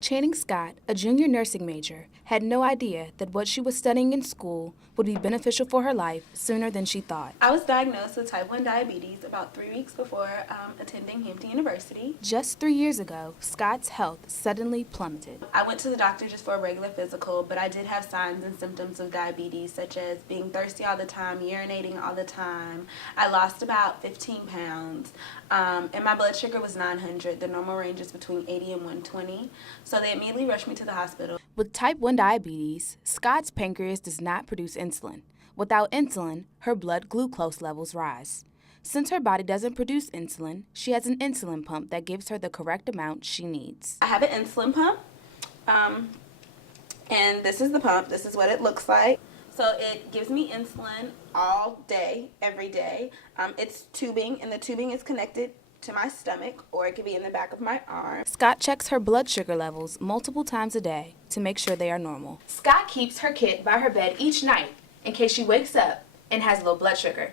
Channing Scott, a junior nursing major, had no idea that what she was studying in school would be beneficial for her life sooner than she thought. I was diagnosed with type 1 diabetes about 3 weeks before attending Hampton University. Just 3 years ago, Scott's health suddenly plummeted. I went to the doctor just for a regular physical, but I did have signs and symptoms of diabetes, such as being thirsty all the time, urinating all the time. I lost about 15 pounds, and my blood sugar was 900. The normal range is between 80 and 120. So they immediately rushed me to the hospital. With type 1 diabetes, Scott's pancreas does not produce insulin. Without insulin, her blood glucose levels rise. Since her body doesn't produce insulin, she has an insulin pump that gives her the correct amount she needs. I have an insulin pump, and this is the pump. This is what it looks like. So it gives me insulin all day, every day. It's tubing, and the tubing is connected to my stomach, or it could be in the back of my arm. Scott checks her blood sugar levels multiple times a day to make sure they are normal. Scott keeps her kit by her bed each night in case she wakes up and has low blood sugar.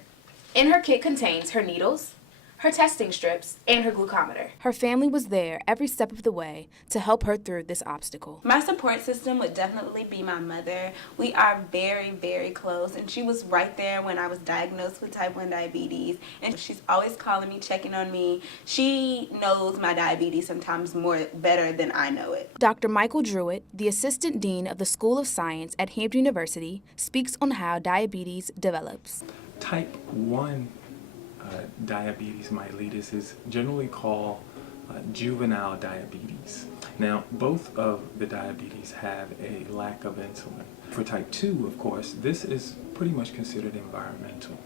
In her kit contains her needles, her testing strips, and her glucometer. Her family was there every step of the way to help her through this obstacle. My support system would definitely be my mother. We are very, very close, and she was right there when I was diagnosed with type 1 diabetes, and she's always calling me, checking on me. She knows my diabetes sometimes better than I know it. Dr. Michael Druitt, the Assistant Dean of the School of Science at Hampton University, speaks on how diabetes develops. Type 1 diabetes mellitus is generally called juvenile diabetes. Now, both of the diabetes have a lack of insulin. For type 2, of course, this is pretty much considered environmental.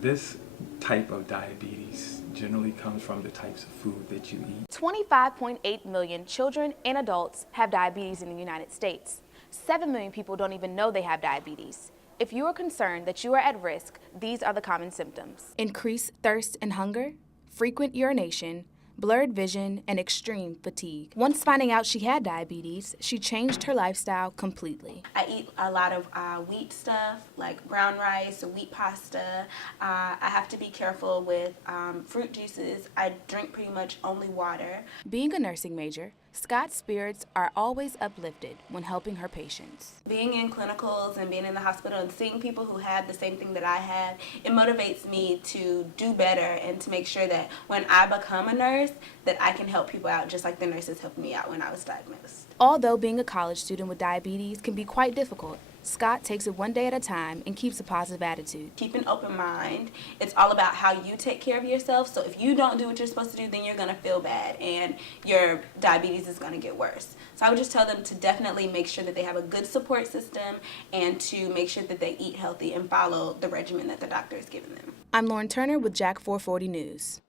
This type of diabetes generally comes from the types of food that you eat. 25.8 million children and adults have diabetes in the United States. 7 million people don't even know they have diabetes. If you are concerned that you are at risk, these are the common symptoms: increased thirst and hunger, frequent urination, blurred vision, and extreme fatigue. Once finding out she had diabetes, she changed her lifestyle completely. I eat a lot of wheat stuff, like brown rice, wheat pasta. I have to be careful with fruit juices. I drink pretty much only water. Being a nursing major, Scott's spirits are always uplifted when helping her patients. Being in clinicals and being in the hospital and seeing people who have the same thing that I have, it motivates me to do better and to make sure that when I become a nurse, that I can help people out just like the nurses helped me out when I was diagnosed. Although being a college student with diabetes can be quite difficult, Scott takes it one day at a time and keeps a positive attitude. Keep an open mind. It's all about how you take care of yourself. So if you don't do what you're supposed to do, then you're going to feel bad and your diabetes is going to get worse. So I would just tell them to definitely make sure that they have a good support system and to make sure that they eat healthy and follow the regimen that the doctor has given them. I'm Lauren Turner with Jack 440 News.